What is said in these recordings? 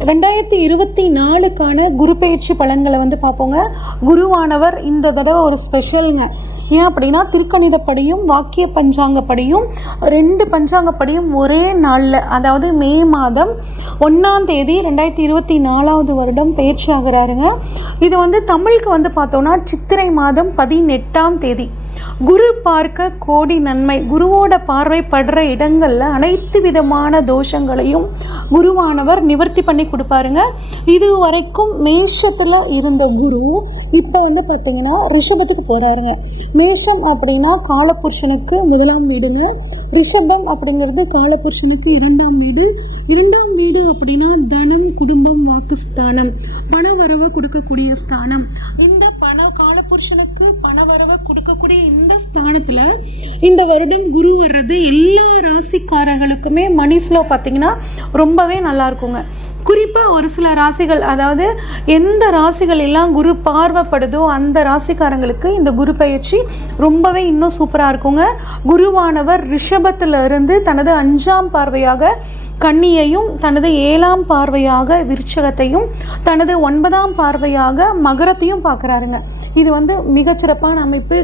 ரெண்டாயிரத்தி இருபத்தி நாலுக்கான குரு பயிற்சி பலன்களை வந்து பார்ப்போங்க. குருவானவர் இந்த தடவை ஒரு ஸ்பெஷலுங்க ஏன் அப்படின்னா திருக்கணிதப்படியும் வாக்கிய பஞ்சாங்கப்படியும் ரெண்டு பஞ்சாங்கப்படியும் ஒரே நாளில் அதாவது மே மாதம் ஒன்றாம் தேதி ரெண்டாயிரத்தி இருபத்தி நாலாவது வருடம் பயிற்சி ஆகிறாருங்க. இது வந்து தமிழுக்கு வந்து பார்த்தோன்னா சித்திரை மாதம் பதினெட்டாம் தேதி. குரு பார்க்க கோடி நன்மை. குருவோட பார்வை படுற அனைத்து விதமான தோஷங்களையும் குருவானவர் நிவர்த்தி பண்ணி கொடுப்பாருங்க. இது வரைக்கும் மேஷத்தில் இருந்த குரு இப்போ வந்து பார்த்தீங்கன்னா ரிஷபத்துக்கு போகிறாருங்க மேஷம் அப்படின்னா காலபுருஷனுக்கு முதலாம் வீடுங்க. ரிஷபம் அப்படிங்கிறது காலபுருஷனுக்கு இரண்டாம் வீடு. இரண்டாம் வீடு அப்படின்னா தனம் குடும்பம் வாக்குஸ்தானம் பண வரவை கொடுக்கக்கூடிய ஸ்தானம். இந்த பண காலபுருஷனுக்கு பண வரவை கொடுக்கக்கூடிய இந்த ஸ்தானத்தில் இந்த வருடம் குரு வர்றது எல்லா ராசிக்காரர்களுக்குமே மணி ஃப்ளோ பார்த்தீங்கன்னா ரொம்பவே நல்லா இருக்குங்க. குறிப்பாக ஒரு சில ராசிகள் அதாவது எந்த ராசிகள் எல்லாம் குரு பார்வைப்படுதோ அந்த ராசிக்காரங்களுக்கு இந்த குரு பயிற்சி ரொம்பவே இன்னும் சூப்பராக இருக்குங்க. குருவானவர் ரிஷபத்தில் இருந்து தனது அஞ்சாம் பார்வையாக கன்னியையும் தனது ஏழாம் பார்வையாக விருச்சகத்தையும் தனது ஒன்பதாம் பார்வையாக மகரத்தையும் பார்க்குறாருங்க இது வந்து மிகச்சிறப்பான அமைப்பு.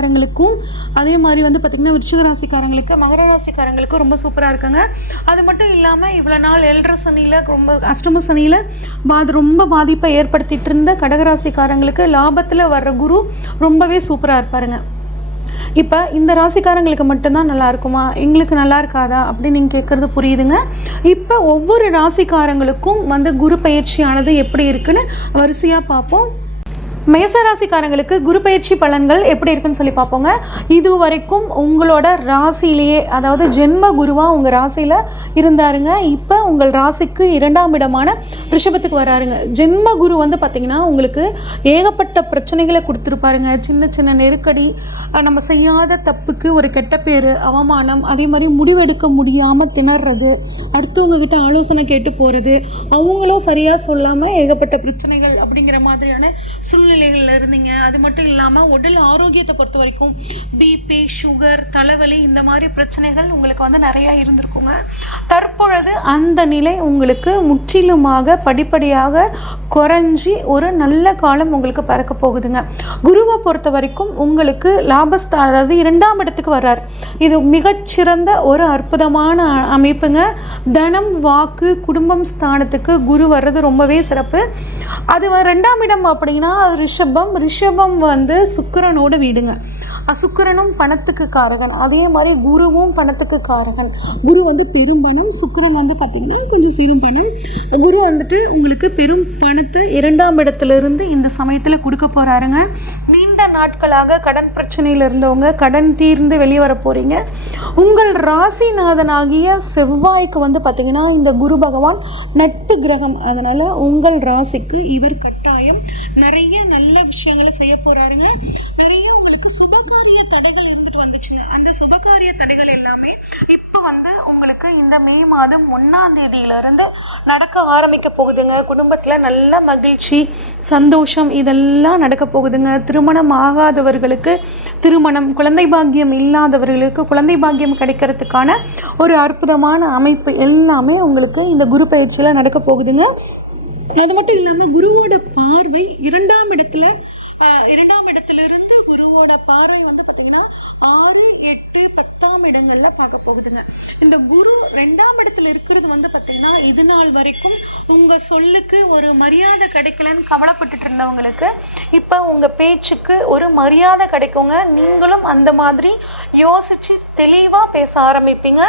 ராசிக்காரங்களுக்கும் அதே மாதிரி வந்து பார்த்திங்கன்னா விருச்சிக ராசிக்காரங்களுக்கு மகர ராசிக்காரங்களுக்கும் ரொம்ப சூப்பராக இருக்குங்க. அது மட்டும் இல்லாமல் இவ்வளோ நாள் எல்ற சனியில் ரொம்ப அஷ்டம சனியில் பாது ரொம்ப பாதிப்பை ஏற்படுத்திட்டு இருந்த கடகராசிக்காரங்களுக்கு லாபத்தில் வர்ற குரு ரொம்பவே சூப்பராக இருப்பாருங்க. இப்போ இந்த ராசிக்காரங்களுக்கு மட்டும்தான் நல்லா இருக்குமா? எங்களுக்கு நல்லா இருக்காதா? அப்படின்னு நீங்கள் கேட்குறது புரியுதுங்க. இப்போ ஒவ்வொரு ராசிக்காரங்களுக்கும் வந்து குரு பயிற்சியானது எப்படி இருக்குன்னு வரிசையாக பார்ப்போம். மேசராசிக்காரங்களுக்கு குரு பயிற்சி பலன்கள் எப்படி இருக்குன்னு சொல்லி பார்ப்போங்க. இது வரைக்கும் உங்களோட ராசியிலேயே அதாவது ஜென்ம குருவாக உங்கள் ராசியில் இருந்தாருங்க. இப்போ உங்கள் ராசிக்கு இரண்டாம் இடமான ரிஷபத்துக்கு வராருங்க. ஜென்ம குரு வந்து பார்த்திங்கன்னா உங்களுக்கு ஏகப்பட்ட பிரச்சனைகளை கொடுத்துருப்பாருங்க. சின்ன சின்ன நெருக்கடி நம்ம செய்யாத தப்புக்கு ஒரு கெட்ட பேர் அவமானம் அதே மாதிரி முடிவெடுக்க முடியாமல் திணறது அடுத்தவங்கக்கிட்ட ஆலோசனை கேட்டு போகிறது அவங்களும் சரியாக சொல்லாமல் ஏகப்பட்ட பிரச்சனைகள் அப்படிங்கிற மாதிரியான சூழ்நிலை சூழ்நிலைகளில் இருந்தீங்க. அது மட்டும் இல்லாமல் உடல் ஆரோக்கியத்தை பொறுத்த வரைக்கும் பிபி சுகர் தலைவலி இந்த மாதிரி பிரச்சனைகள் உங்களுக்கு வந்து நிறையா இருந்திருக்குங்க. தற்பொழுது அந்த நிலை உங்களுக்கு முற்றிலுமாக படிப்படியாக குறைஞ்சி ஒரு நல்ல காலம் உங்களுக்கு பறக்க போகுதுங்க. குருவை பொறுத்த வரைக்கும் உங்களுக்கு லாபஸ்தான் அதாவது இரண்டாம் இடத்துக்கு வர்றார். இது மிகச்சிறந்த ஒரு அற்புதமான அமைப்புங்க. தனம் வாக்கு குடும்பம் ஸ்தானத்துக்கு குரு வர்றது ரொம்பவே சிறப்பு. அது ரெண்டாம் இடம் அப்படின்னா ரிஷபம் ரிஷபம் வந்து சுக்கரனோட வீடுங்க. சுக்கரனும் பணத்துக்கு காரகன். அதே மாதிரி குருவும் பணத்துக்கு காரகன். குரு வந்து பெரும் பணம் சுக்கிரன் வந்து பார்த்திங்கன்னா கொஞ்சம் சிறும் பணம். குரு வந்துட்டு உங்களுக்கு பெரும் பணத்தை இரண்டாம் இடத்துல இருந்து இந்த சமயத்தில் கொடுக்க போகிறாருங்க நீண்ட நாட்களாக கடன் பிரச்சனையில் இருந்தவங்க கடன் தீர்ந்து வெளியே வர போகிறீங்க உங்கள் ராசிநாதனாகிய செவ்வாய்க்கு வந்து பார்த்திங்கன்னா இந்த குரு பகவான் நட்பு கிரகம். அதனால் உங்கள் ராசிக்கு இவர் கட்டாயம் நிறைய நல்ல விஷயங்களை செய்ய போகிறாருங்க நிறைய உங்களுக்கு சுபகாரிய தடைகள் இருந்துட்டு வந்துச்சுங்க. அந்த சுபகாரிய தடைகள் எல்லாமே இப்போ வந்து உங்களுக்கு இந்த மே மாதம் ஒன்றாம் தேதியிலிருந்து நடக்க ஆரம்பிக்க போகுதுங்க. குடும்பத்தில் நல்ல மகிழ்ச்சி சந்தோஷம் இதெல்லாம் நடக்க போகுதுங்க. திருமணம் ஆகாதவர்களுக்கு திருமணம் குழந்தை பாக்கியம் இல்லாதவர்களுக்கு குழந்தை பாக்கியம் கிடைக்கிறதுக்கான ஒரு அற்புதமான அமைப்பு எல்லாமே உங்களுக்கு இந்த குரு பயிற்சியில் நடக்க போகுதுங்க. அது மட்டும் இல்லாமல் குருவோட பார்வை இரண்டாம் இடத்துல இரண்டாம் இடத்துல இருந்து குருவோட பார்வை வந்து பார்த்தீங்கன்னா ஆறு பத்தாம் இடங்கள்ல பார்க்க போகுதுங்க. இந்த குரு ரெண்டாம் இடத்துல இருக்கிறது வந்து பார்த்தீங்கன்னா இது நாள் வரைக்கும் உங்க சொல்லுக்கு ஒரு மரியாதை கிடைக்கலன்னு கவலைப்பட்டுட்டு இருந்தவங்களுக்கு இப்போ உங்க பேச்சுக்கு ஒரு மரியாதை கிடைக்குங்க. நீங்களும் அந்த மாதிரி யோசிச்சு தெளிவாக பேச ஆரம்பிப்பீங்க.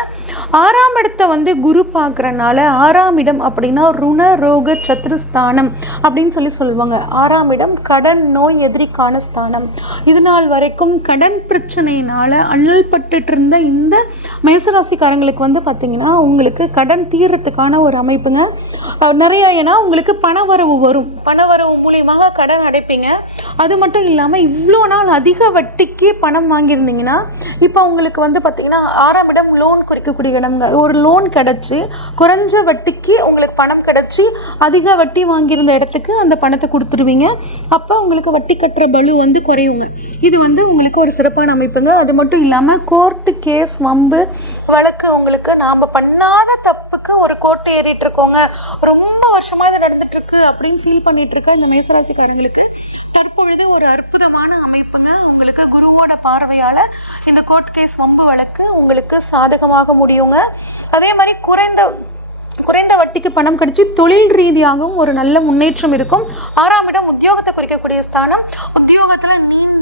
ஆறாம் இடத்தை வந்து குரு பார்க்குறனால ஆறாம் இடம் அப்படின்னா ருண ரோக சத்ருஸ்தானம் அப்படின்னு சொல்லி சொல்லுவாங்க. ஆறாம் இடம் கடன் நோய் எதிரிக்கான ஸ்தானம். இது நாள் வரைக்கும் கடன் பிரச்சனையினால் அல்லல் பட்டுட்டு இருந்த இந்த மேசராசிக்காரங்களுக்கு வந்து பார்த்தீங்கன்னா உங்களுக்கு கடன் தீர்றதுக்கான ஒரு அமைப்புங்க. நிறைய ஏன்னா உங்களுக்கு பணவரவு வரும். பணவரவு மூலியமாக கடன் அடைப்பீங்க. அது மட்டும் இல்லாமல் இவ்வளோ நாள் அதிக வட்டிக்கு பணம் வாங்கியிருந்தீங்கன்னா இப்போ உங்களுக்கு வந்து பார்த்தீங்கன்னா ஆறாம் இடம் லோன் குறிக்கக்கூடிய இடம்ங்க. ஒரு லோன் கிடச்சி குறைஞ்ச வட்டிக்கு உங்களுக்கு பணம் கிடச்சி அதிக வட்டி வாங்கியிருந்த இடத்துக்கு அந்த பணத்தை கொடுத்துருவீங்க. அப்போ உங்களுக்கு வட்டி கட்டுற பலு வந்து குறையுங்க. இது வந்து உங்களுக்கு ஒரு சிறப்பான அமைப்புங்க. அது மட்டும் இல்லாமல் கோர்ட்டு கேஸ் வம்பு வழக்கு உங்களுக்கு நாம் பண்ணாத தப்புக்கு ஒரு கோர்ட்டு ஏறிட்டு இருக்கோங்க. ரொம்ப வருஷமாக இது நடந்துட்டு இருக்கு அப்படின்னு ஃபீல் பண்ணிட்டு இருக்க இந்த மேசராசிக்காரங்களுக்கு தற்பொழுது ஒரு அற்புதமான உங்களுக்கு குருவோட பார்வையால இந்த கோர்ட் கேஸ் வம்பு வழக்கு உங்களுக்கு சாதகமாக முடியுங்க. அதே மாதிரி குறைந்த குறைந்த வட்டிக்கு பணம் கிடைச்சி தொழில் ரீதியாகவும் ஒரு நல்ல முன்னேற்றம் இருக்கும். ஆறாம் இடம் உத்தியோகத்தை குறிக்கக்கூடிய ஸ்தானம். உத்தியோக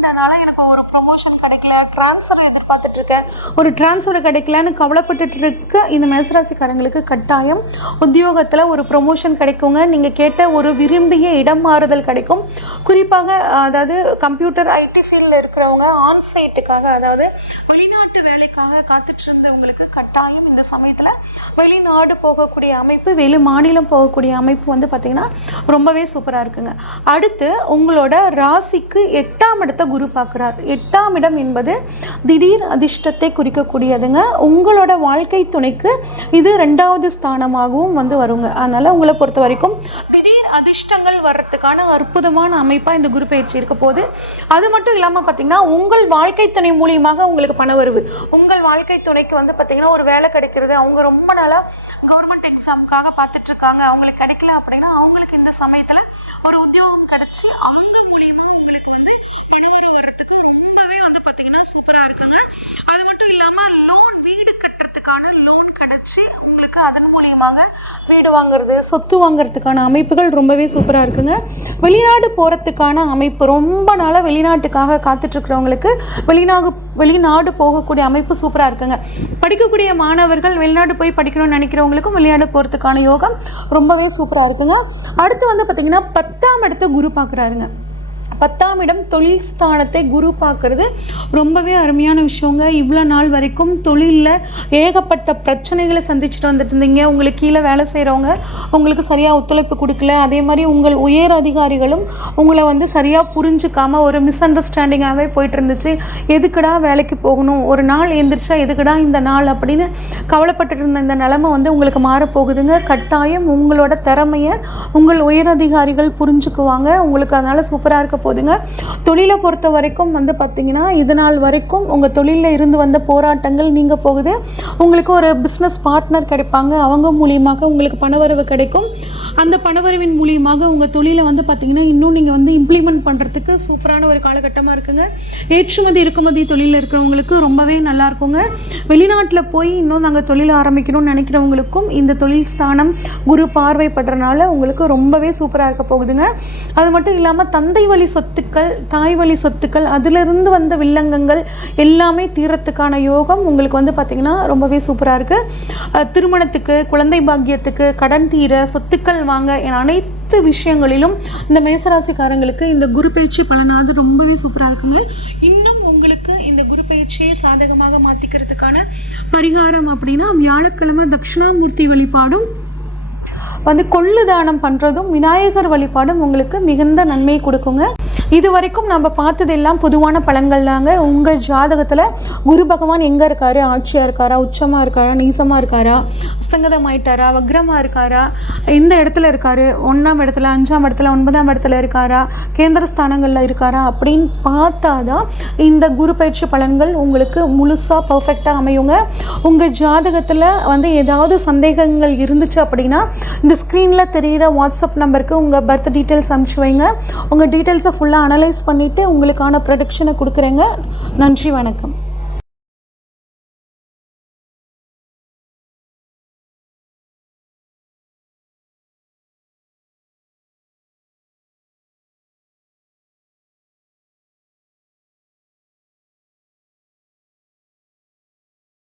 நீண்ட எனக்கு ஒரு ப்ரொமோஷன் கிடைக்கல டிரான்ஸ்ஃபர் எதிர்பார்த்துட்டு இருக்கேன் ஒரு டிரான்ஸ்ஃபர் கிடைக்கலன்னு கவலைப்பட்டுட்டு இருக்க இந்த மேசராசிக்காரங்களுக்கு கட்டாயம். உத்தியோகத்தில் ஒரு ப்ரொமோஷன் கிடைக்குங்க. நீங்கள் கேட்ட ஒரு விரும்பிய இடம் மாறுதல் கிடைக்கும். குறிப்பாக அதாவது கம்ப்யூட்டர் ஐடி ஃபீல்டில் இருக்கிறவங்க ஆன் சைட்டுக்காக அதாவது வெளிநாட்டு வேலைக்காக காத்துட்டு இருந்தவங்களுக்கு கட்டாயம் இந்த சமயத்தில் வெளிநாடு போகக்கூடிய அமைப்பு வெளி மாநிலம் போகக்கூடிய அமைப்பு வந்து பார்த்திங்கன்னா ரொம்பவே சூப்பராக இருக்குங்க. அடுத்து உங்களோட ராசிக்கு எட்டாம் இடத்தை குரு பார்க்குறார் எட்டாம் இடம் என்பது திடீர் அதிர்ஷ்டத்தை குறிக்கக்கூடியதுங்க. உங்களோட வாழ்க்கை துணைக்கு இது ரெண்டாவது ஸ்தானமாகவும் வந்து வருங்க. அதனால் உங்களை பொறுத்த வரைக்கும் அதிர்ஷ்டங்கள் வர்றதுக்கான அற்புதமான அமைப்பாக இந்த குரு பயிற்சி இருக்க போது அது மட்டும் இல்லாமல் பார்த்தீங்கன்னா உங்கள் வாழ்க்கை துணை மூலியமாக உங்களுக்கு பண வருவு உங்கள் வாழ்க்கை துணைக்கு வந்து பார்த்தீங்கன்னா ஒரு வேலை கிடைக்கிறது அவங்க ரொம்ப நாளாக கவர்மெண்ட் எக்ஸாமுக்காக பார்த்துட்டு இருக்காங்க. அவங்களுக்கு கிடைக்கல அப்படின்னா அவங்களுக்கு இந்த சமயத்தில் ஒரு உத்தியோகம் கிடைச்சி அவங்க மூலியமாக உங்களுக்கு வந்து பணவரவு வர்றதுக்கு ரொம்பவே வந்து பார்த்தீங்கன்னா சூப்பராக இருக்குங்க. அது மட்டும் இல்லாமல் லோன் வீடு கட்டுறதுக்கான லோன் கிடைச்சி உங்களுக்கு அதன் மூலியமாக வீடு வாங்குறது சொத்து வாங்குறதுக்கான அமைப்புகள் ரொம்பவே சூப்பராக இருக்குங்க. வெளிநாடு போகிறதுக்கான அமைப்பு ரொம்ப நாளாக வெளிநாட்டுக்காக காத்துட்ருக்கிறவங்களுக்கு வெளிநாடு வெளிநாடு போகக்கூடிய அமைப்பு சூப்பராக இருக்குங்க. படிக்கக்கூடிய மாணவர்கள் வெளிநாடு போய் படிக்கணும்னு நினைக்கிறவங்களுக்கும் வெளிநாடு போகிறதுக்கான யோகம் ரொம்பவே சூப்பராக இருக்குங்க. அடுத்து வந்து பார்த்திங்கன்னா பத்தாம் இடத்த குரு பார்க்குறாருங்க. பத்தாம் இடம் தொழில் ஸ்தானத்தை குரு பார்க்கறது ரொம்பவே அருமையான விஷயங்க. இவ்வளோ நாள் வரைக்கும் தொழிலில் ஏகப்பட்ட பிரச்சனைகளை சந்திச்சுட்டு வந்துட்டு இருந்தீங்க. உங்களுக்கு கீழே வேலை செய்கிறவங்க உங்களுக்கு சரியாக ஒத்துழைப்பு கொடுக்கல. அதே மாதிரி உங்கள் உயர் அதிகாரிகளும் உங்களை வந்து சரியாக புரிஞ்சுக்காம ஒரு மிஸ் அண்டர்ஸ்டாண்டிங்காகவே போயிட்டு இருந்துச்சு. எதுக்குடா வேலைக்கு போகணும்? ஒரு நாள் எந்திரிச்சா எதுக்குடா இந்த நாள் அப்படின்னு கவலைப்பட்டுட்டு இருந்த இந்த நிலமை வந்து உங்களுக்கு மாறப்போகுதுங்க. கட்டாயம் உங்களோட திறமையை உங்கள் உயர் அதிகாரிகள் புரிஞ்சுக்குவாங்க. உங்களுக்கு அதனால் சூப்பராக இருக்க போகுதுங்க. தொழிலை பொறுத்த வரைக்கும் வந்து பார்த்தீங்கன்னா இது நாள் வரைக்கும் உங்கள் தொழிலில் இருந்து வந்த போராட்டங்கள் நீங்கள் போகுது. உங்களுக்கு ஒரு பிஸ்னஸ் பார்ட்னர் கிடைப்பாங்க. அவங்க மூலியமாக உங்களுக்கு பணவரவு கிடைக்கும். அந்த பணவரவின் மூலியமாக உங்கள் தொழிலை வந்து பார்த்தீங்கன்னா இன்னும் நீங்கள் வந்து இம்ப்ளிமெண்ட் பண்ணுறதுக்கு சூப்பரான ஒரு காலகட்டமாக இருக்குங்க. ஏற்றுமதி இறக்குமதி தொழிலில் இருக்கிறவங்களுக்கு ரொம்பவே நல்லா இருக்குங்க. வெளிநாட்டில் போய் இன்னும் நாங்கள் தொழில் ஆரம்பிக்கணும்னு நினைக்கிறவங்களுக்கும் இந்த தொழில் ஸ்தானம் குரு பார்வைப்படுறனால உங்களுக்கு ரொம்பவே சூப்பராக இருக்க போகுதுங்க. அது மட்டும் இல்லாமல் தந்தை வழி சொத்துக்கள் தாய் வழி சொத்துக்கள் அதிலிருந்து வந்த வில்லங்கங்கள் எல்லாமே தீரத்துக்கான யோகம் உங்களுக்கு வந்து பார்த்திங்கன்னா ரொம்பவே சூப்பராக இருக்குது திருமணத்துக்கு குழந்தை பாக்கியத்துக்கு கடன் தீர சொத்துக்கள் வாங்க என அனைத்து விஷயங்களிலும் இந்த மேசராசிக்காரங்களுக்கு இந்த குரு பயிற்சி பலனாவது ரொம்பவே சூப்பராக இருக்குங்க. இன்னும் உங்களுக்கு இந்த குரு பயிற்சியை சாதகமாக மாற்றிக்கிறதுக்கான பரிகாரம் அப்படின்னா வியாழக்கிழமை தட்சிணாமூர்த்தி வழிபாடும் வந்து கொள்ளு தானம் பண்ணுறதும் விநாயகர் வழிபாடும் உங்களுக்கு மிகுந்த நன்மையை கொடுக்குங்க. இது வரைக்கும் நம்ம பார்த்ததெல்லாம் பொதுவான பலன்கள் தாங்க. உங்கள் ஜாதகத்தில் குரு பகவான் எங்கே இருக்காரு? ஆட்சியாக இருக்காரா? உச்சமாக இருக்காரா? நீசமாக இருக்காரா? அஸ்தங்கதமாயிட்டாரா வக்ரமாக இருக்காரா? இந்த இடத்துல இருக்காரு? ஒன்றாம் இடத்துல அஞ்சாம் இடத்துல ஒன்பதாம் இடத்துல இருக்காரா? கேந்திர ஸ்தானங்களில் இருக்காரா? அப்படின்னு பார்த்தாதான் இந்த குரு பயிற்சி பலன்கள் உங்களுக்கு முழுசாக பர்ஃபெக்டாக அமையுங்க. உங்கள் ஜாதகத்தில் வந்து ஏதாவது சந்தேகங்கள் இருந்துச்சு அப்படின்னா இந்த ஸ்க்ரீனில் தெரிகிற வாட்ஸ்அப் நம்பருக்கு உங்கள் பர்த் டீட்டெயில்ஸ் அனுப்பிச்சு வைங்க. உங்கள் டீட்டெயில்ஸை ஃபுல்லாக அனலைஸ் பண்ணிவிட்டு உங்களுக்கான ப்ரொடக்ஷனை கொடுக்குறேங்க. நன்றி வணக்கம்.